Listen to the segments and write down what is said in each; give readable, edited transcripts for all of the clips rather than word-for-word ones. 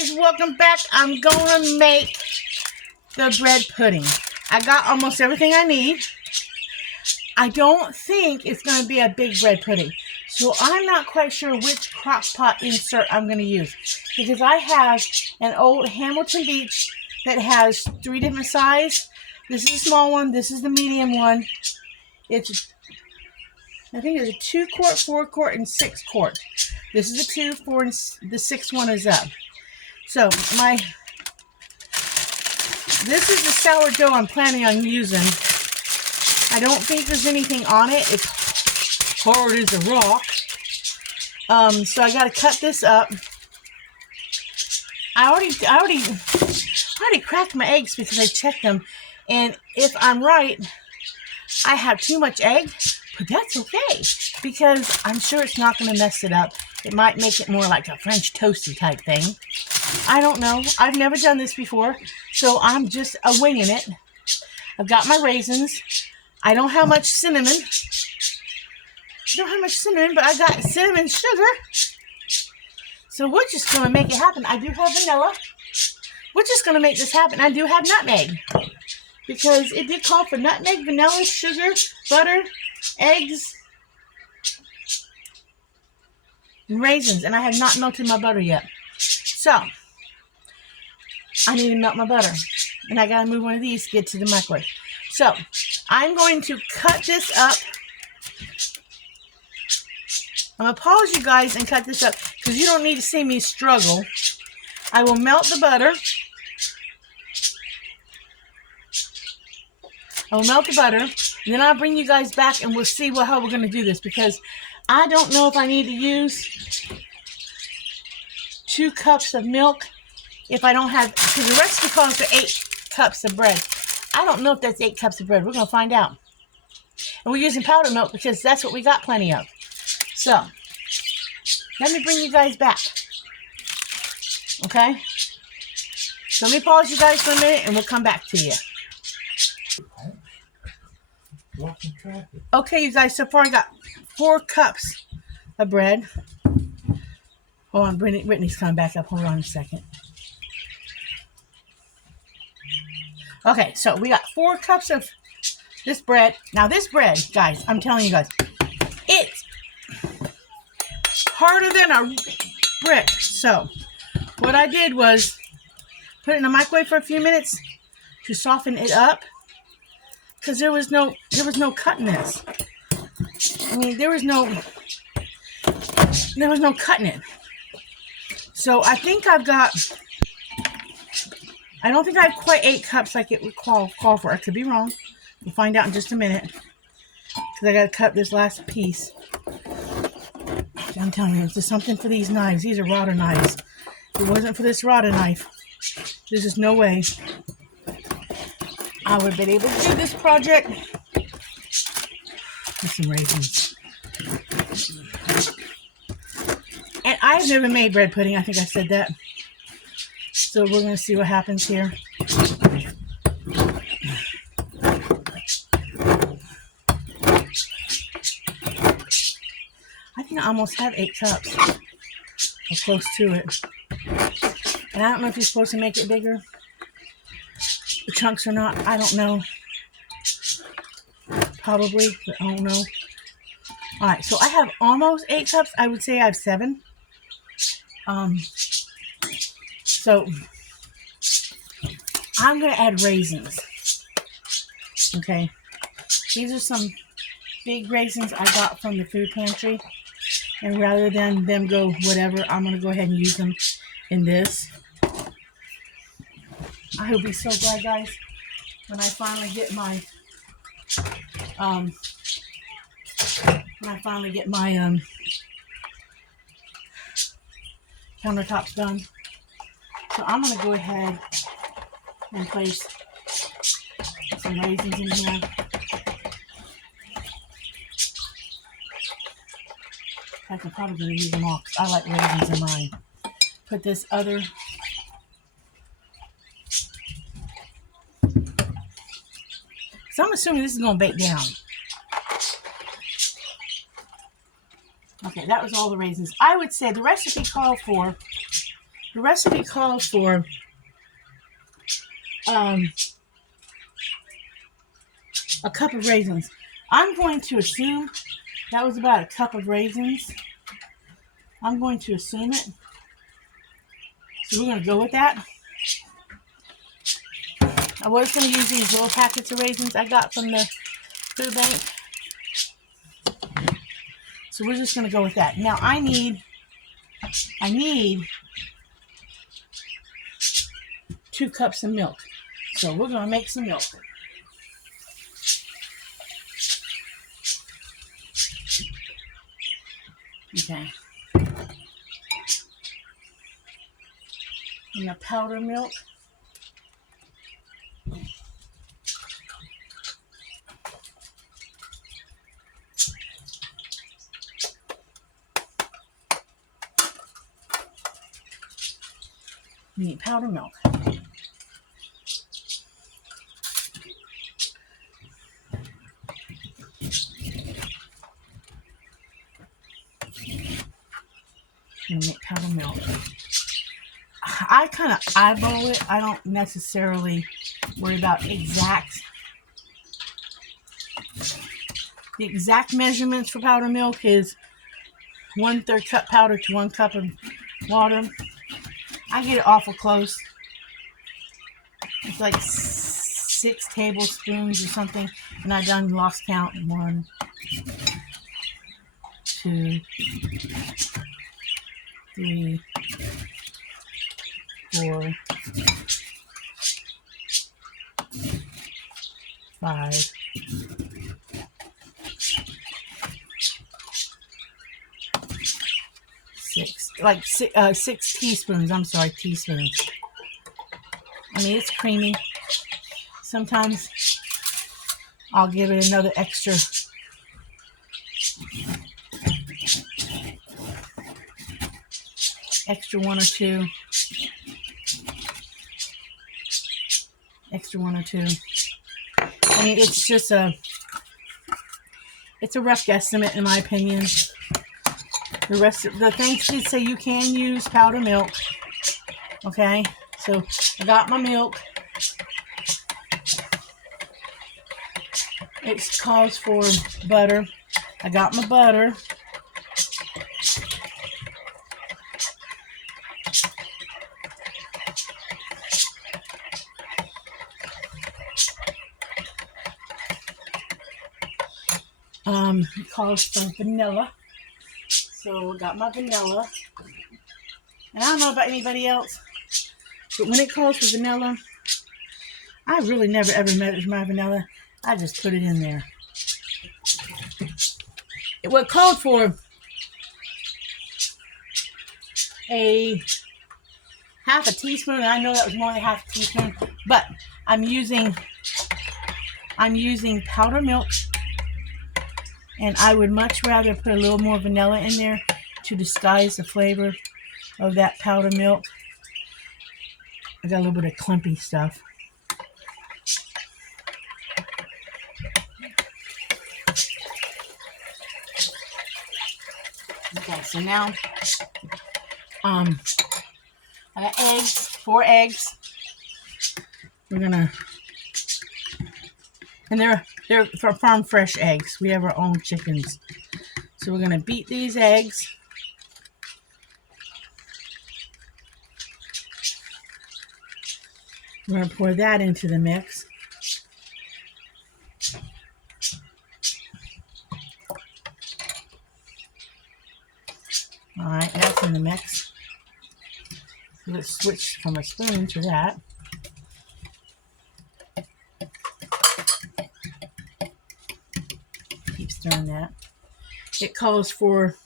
guys, welcome back. I'm gonna make the bread pudding. I got almost everything I need. I don't think it's gonna be a big bread pudding, so I'm not quite sure which crock pot insert I'm gonna use, because I have an old Hamilton Beach that has 3 different sizes. This is a small one, this is the medium one. I think it's a 2 quart, 4 quart, and 6 quart. This is a 2, 4, and the 6 one is up. So this is the sourdough I'm planning on using. I don't think there's anything on it. It's hard as a rock. So I got to cut this up. I already cracked my eggs because I checked them, and if I'm right, I have too much egg, but that's okay because I'm sure it's not going to mess it up. It might make it more like a French toasty type thing. I don't know. I've never done this before, so I'm just winging it. I've got my raisins. I don't have much cinnamon. But I got cinnamon sugar. So we're just going to make it happen. I do have vanilla. We're just going to make this happen. I do have nutmeg, because it did call for nutmeg, vanilla, sugar, butter, eggs, and raisins. And I have not melted my butter yet. So I need to melt my butter. And I got to move one of these to get to the microwave. So I'm going to cut this up. I'm going to pause you guys and cut this up because you don't need to see me struggle. I will melt the butter. And then I'll bring you guys back and we'll see how we're going to do this, because I don't know if I need to use 2 cups of milk if I don't have, because the recipe calls for 8 cups of bread. I don't know if that's 8 cups of bread. We're going to find out. And we're using powdered milk because that's what we got plenty of. So, let me bring you guys back. Okay? So let me pause you guys for a minute and we'll come back to you. Okay, you guys, so far I got 4 cups of bread. Hold on, Brittany's coming back up. Hold on a second. Okay, so we got 4 cups of this bread. Now this bread, guys, I'm telling you guys, it's harder than a brick. So what I did was put it in the microwave for a few minutes to soften it up, because there was no cutting this. I mean, there was no cutting it. So I think I don't think I have quite 8 cups like it would call for. I could be wrong. We'll find out in just a minute, because I got to cut this last piece. I'm telling you, there's something for these knives. These are router knives. If it wasn't for this router knife, there's just no way I would have been able to do this project. With some raisins. And I've never made bread pudding. I think I said that. So we're going to see what happens here. I think I almost have 8 cups. Or close to it. And I don't know if you're supposed to make it bigger, the chunks or not. I don't know. Probably, but I don't know. Alright, so I have almost 8 cups. I would say I have 7. So I'm going to add raisins. Okay. These are some big raisins I got from the food pantry. And rather than them go whatever, I'm going to go ahead and use them in this. I will be so glad, guys, when I finally get my countertops done. So I'm going to go ahead and place some raisins in here. I could probably use them all because I like raisins in mine. Put this other. So I'm assuming this is going to bake down. Okay, that was all the raisins. I would say the recipe called for The recipe calls for a cup of raisins. I'm going to assume that was about a cup of raisins. I'm going to assume it. So we're going to go with that. I was going to use these little packets of raisins I got from the food bank. So we're just going to go with that. Now I need 2 cups of milk. So we're going to make some milk. Okay. And the powder milk. You need powder milk. You make powder milk. I kind of eyeball it. I don't necessarily worry about the exact measurements for powder milk is 1/3 cup powder to 1 cup of water. I get it awful close. It's like 6 tablespoons or something, and I done lost count. 1, 2, 3, 4, 5, 6, like 6 teaspoons. I'm sorry, teaspoons. I mean, it's creamy. Sometimes I'll give it another extra one or two. I mean, it's just a rough guesstimate in my opinion. The rest of the things did say you can use powder milk. Okay, so I got my milk. It calls for butter. I got my butter. It calls for vanilla. So I got my vanilla. And I don't know about anybody else, but when it calls for vanilla, I really never ever measure my vanilla. I just put it in there. It called for a half a teaspoon, and I know that was more than half a teaspoon, but I'm using powder milk, and I would much rather put a little more vanilla in there to disguise the flavor of that powder milk. I got a little bit of clumpy stuff. Okay, so now I got eggs, 4 eggs. We're gonna, and they're farm fresh eggs. We have our own chickens, so we're gonna beat these eggs. We're gonna pour that into the mix. All right, that's in the mix. Let's switch from a spoon to that. Keep stirring that. It calls for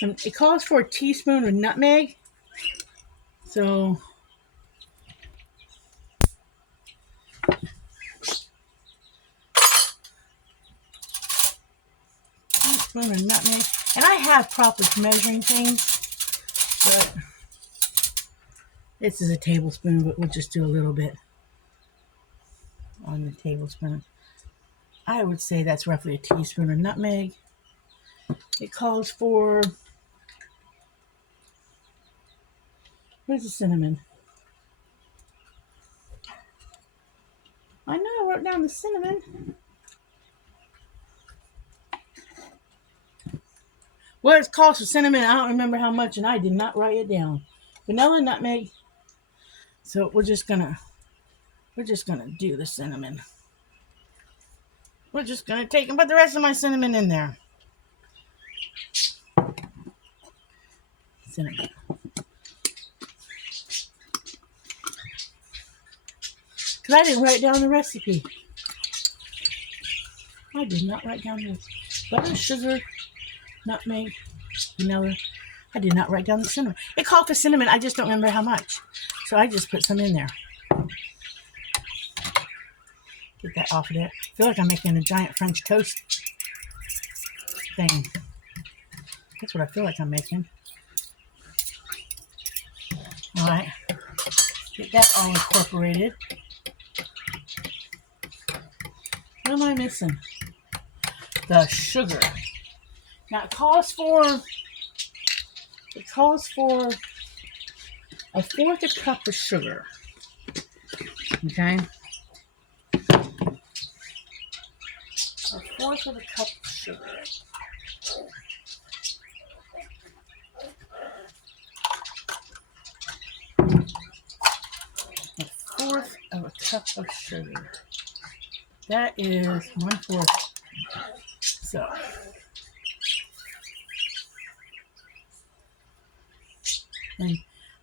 a teaspoon of nutmeg. So teaspoon of nutmeg. And I have proper measuring things, but this is a tablespoon, but we'll just do a little bit on the tablespoon. I would say that's roughly a teaspoon of nutmeg. It calls for, Where's the cinnamon? I know I wrote down the cinnamon. What it costs for cinnamon, I don't remember how much, and I did not write it down. Vanilla, nutmeg. So we're just gonna do the cinnamon. We're just gonna take and put the rest of my cinnamon in there. Cinnamon. Because I didn't write down the recipe. I did not write down the butter, sugar, nutmeg, vanilla. I did not write down the cinnamon. It called for cinnamon. I just don't remember how much. So I just put some in there. Get that off of there. I feel like I'm making a giant French toast thing. That's what I feel like I'm making. All right. Get that all incorporated. What am I missing? The sugar. Now it calls for a fourth of a cup of sugar. Okay? A fourth of a cup of sugar. A fourth of a cup of sugar. That is 1/4. So, and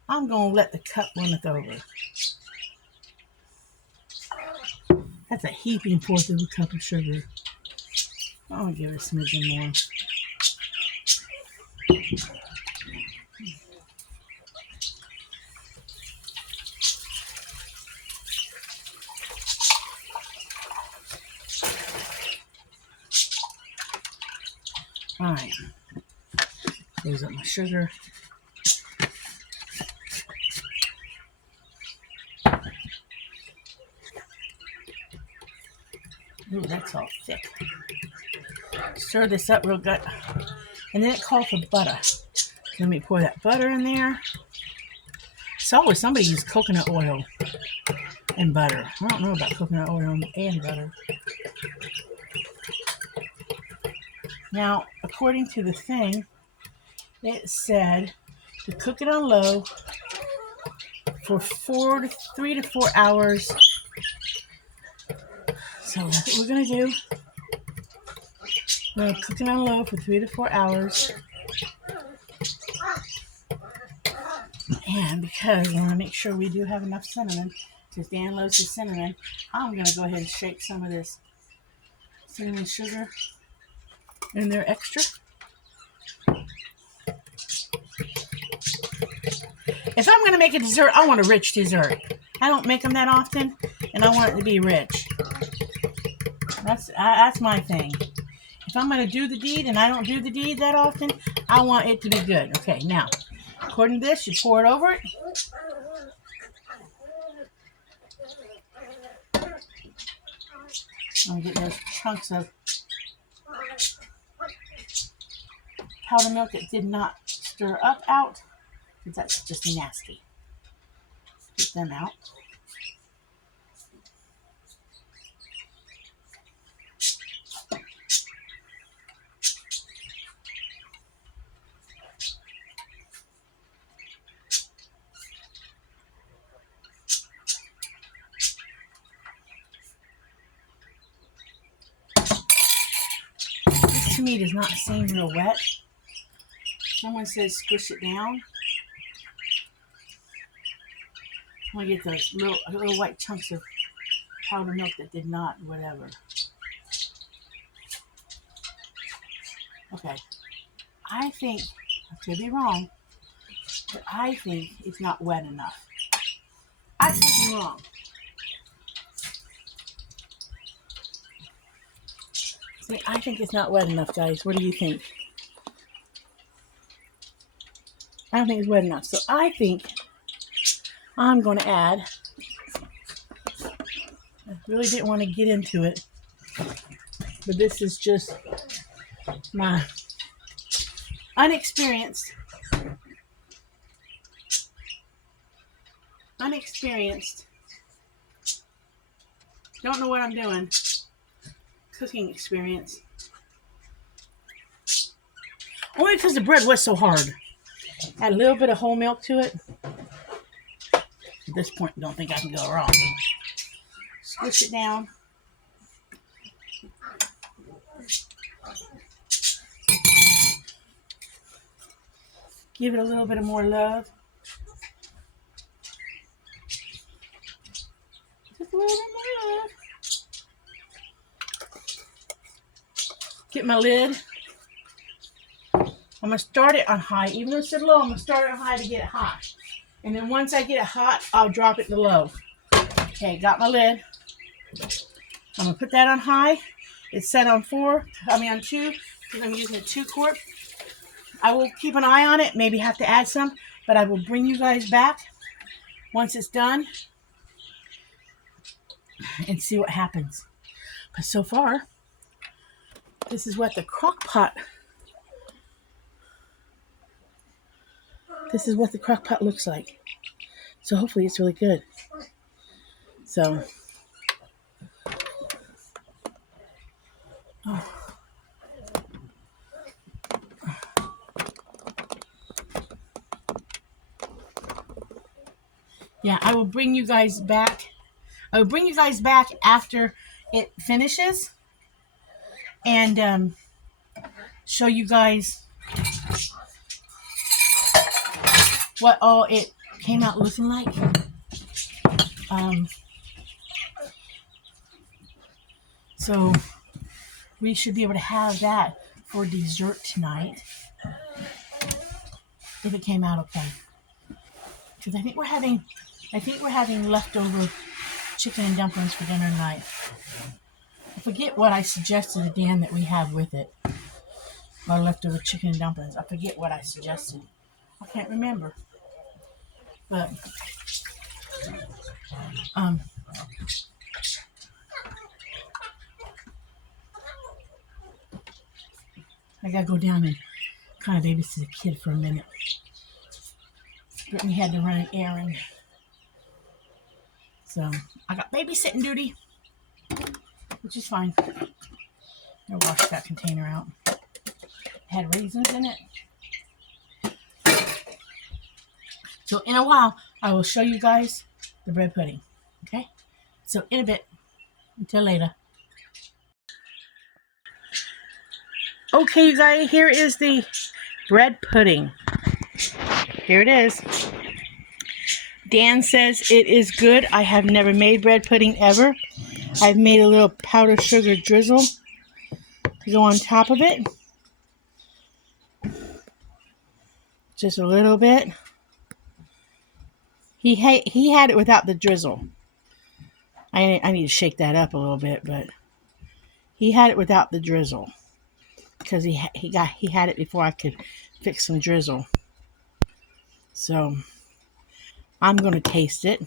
I'm going to let the cup runneth over. That's a heaping fourth of a cup of sugar. I'll give it a smidgen more. All right. Close up my sugar. Ooh, that's all thick. Stir this up real good. And then it called for butter. Let me pour that butter in there. So always somebody used coconut oil and butter. I don't know about coconut oil and butter. Now, according to the thing, it said to cook it on low for 3 to 4 hours. So that's what we're going to do. We're going to cook it on low for 3 to 4 hours. And because I want to make sure we do have enough cinnamon, because Dan loves his cinnamon, I'm going to go ahead and shake some of this cinnamon sugar in there extra. If I'm going to make a dessert, I want a rich dessert. I don't make them that often, and I want it to be rich. That's my thing. If I'm going to do the deed, and I don't do the deed that often, I want it to be good. Okay, now, according to this, you pour it over it. I'm getting those chunks of powdered milk that did not stir up out, because that's just nasty. Get them out. This to me does not seem real wet. Someone says squish it down. I want to get those little white chunks of powdered milk that did not, whatever. Okay. I think, I could be wrong, but I think it's not wet enough. I could be wrong. See, I think it's not wet enough, guys. What do you think? I don't think it's wet enough. So I think I'm going to add, I really didn't want to get into it, but this is just my unexperienced inexperienced. Don't know what I'm doing. Cooking experience. Only because the bread was so hard. Add a little bit of whole milk to it. At this point, don't think I can go wrong. Squish it down. Give it a little bit of more love. Just a little bit more love. Get my lid. I'm going to start it on high. Even though it's low, I'm going to start it on high to get it hot. And then once I get it hot, I'll drop it to low. Okay, got my lid. I'm going to put that on high. It's set on 2, because I'm using a 2-quart. I will keep an eye on it, maybe have to add some, but I will bring you guys back once it's done and see what happens. But so far, this is what the crock pot looks like. So hopefully it's really good. So, yeah, I will bring you guys back. I will bring you guys back after it finishes and show you guys what all it came out looking like. So we should be able to have that for dessert tonight if it came out okay. Because I think we're having leftover chicken and dumplings for dinner tonight. I forget what I suggested to Dan that we have with it. Our leftover chicken and dumplings. I forget what I suggested. I can't remember. But I gotta go down and kind of babysit a kid for a minute. Brittany had to run an errand. So I got babysitting duty, which is fine. I'll wash that container out. It had raisins in it. So in a while, I will show you guys the bread pudding. Okay? So in a bit. Until later. Okay, you guys, here is the bread pudding. Here it is. Dan says it is good. I have never made bread pudding ever. I've made a little powdered sugar drizzle to go on top of it. Just a little bit. He had it without the drizzle. I need to shake that up a little bit, but he had it without the drizzle because he had it before I could fix some drizzle. So I'm gonna taste it.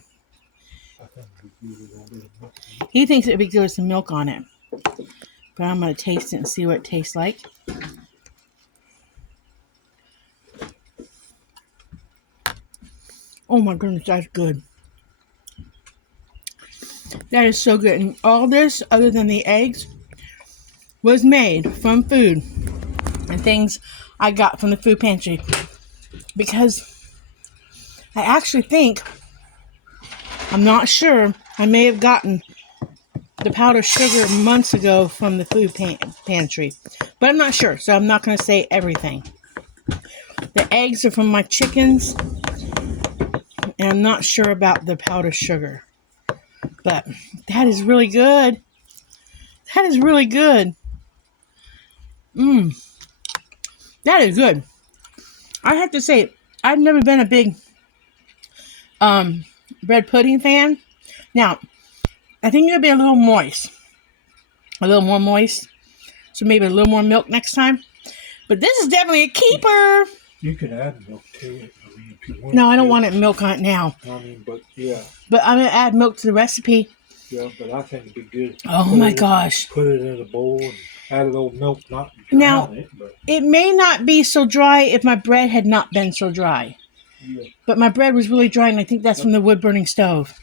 He thinks it'd be good with some milk on it, but I'm gonna taste it and see what it tastes like. Oh my goodness, that's good. That is so good. And all this, other than the eggs, was made from food and things I got from the food pantry. Because I actually think, I'm not sure, I may have gotten the powdered sugar months ago from the food pantry. But I'm not sure, so I'm not going to say everything. The eggs are from my chickens. And I'm not sure about the powdered sugar. But that is really good. That is really good. That is good. I have to say, I've never been a big bread pudding fan. Now, I think it'll be a little moist. A little more moist. So maybe a little more milk next time. But this is definitely a keeper. You can add milk to it. If you want no, I don't want it milk on it now. But yeah. But I'm going to add milk to the recipe. Yeah, but I think it'd be good. Oh my gosh. Put it in a bowl and add a little milk, not now, it. But it may not be so dry if my bread had not been so dry. Yeah. But my bread was really dry, and I think that's from the wood-burning stove.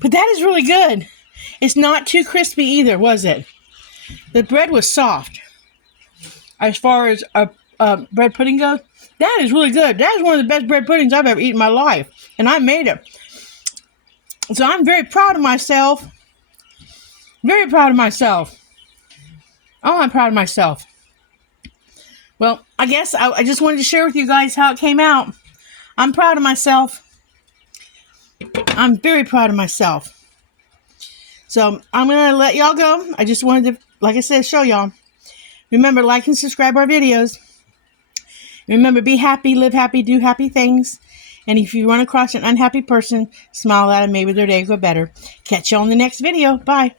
But that is really good. It's not too crispy either, was it? The bread was soft. As far as bread pudding goes, that is really good. That is one of the best bread puddings I've ever eaten in my life. And I made it. So I'm very proud of myself. Very proud of myself. Oh, I'm proud of myself. Well, I guess I just wanted to share with you guys how it came out. I'm proud of myself. I'm very proud of myself. So I'm going to let y'all go. I just wanted to, like I said, show y'all. Remember, like and subscribe our videos. Remember, be happy, live happy, do happy things. And if you run across an unhappy person, smile at them. Maybe their day will go better. Catch you on the next video. Bye.